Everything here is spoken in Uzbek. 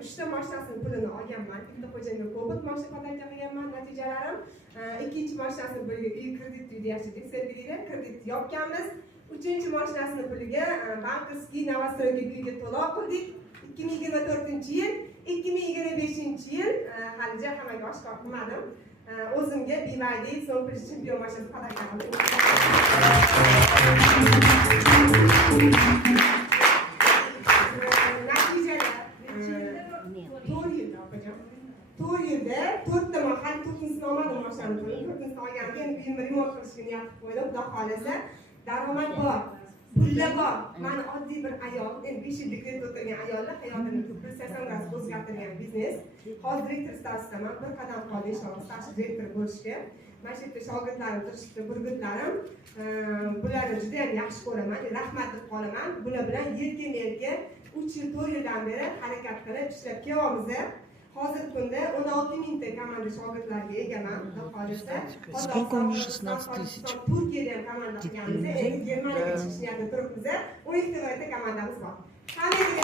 3 mashinasini pulini olganman. Bitta xo'jayinga Cobalt mashina podarka qilganman. Natijalarim ikkinchi mashinasini puliga uy kredit deyashdik, sevgililar, kredit yopganmiz. Uchinchi mashinasini puliga bankovskiy Novostroyga uyga to'lov qildik. 2024-yil, 2025-yil halicha hammaga oshkor qilmadim. O'zimga BYD so'ng chempion mashinasi podarka qildim. Natijalar 4 yilda 4 ta hali 4-sini olmadim mashinani. 4-sini olgandan keyin uyimni remont qilishga niyat qilib qo'ydim. Xudo xolasa, daromad bor. Pulla bor. Mani oddiy bir ayol, endi 5 yil dekretda o'tirgan ayollar hayotini 180 gradus o'zgartirgan biznes. Hozir direktor statusidaman, bir qadam qoldi inshaalloh starshi direktor bo'lishga. Mana shu yerda shogirdlarim turishibdi, burgutlarim. Bularni juda ham yaxshi ko'raman, rahmat deb qolaman. Bular bilan yelka-melka 3 yil, 4 yildan beri harakat qilib ishlab kelyapmiz. Hozirgi kunda 16 mingta komanda shogirdlarga egaman. Xudo xolasa, Сколько уже 16 тысяч? Turkiyada ham komanda qilganmiz. Endi Germaniyaga chiqish niyatida turibmiz. 12 ta komandamiz bor. Hammaga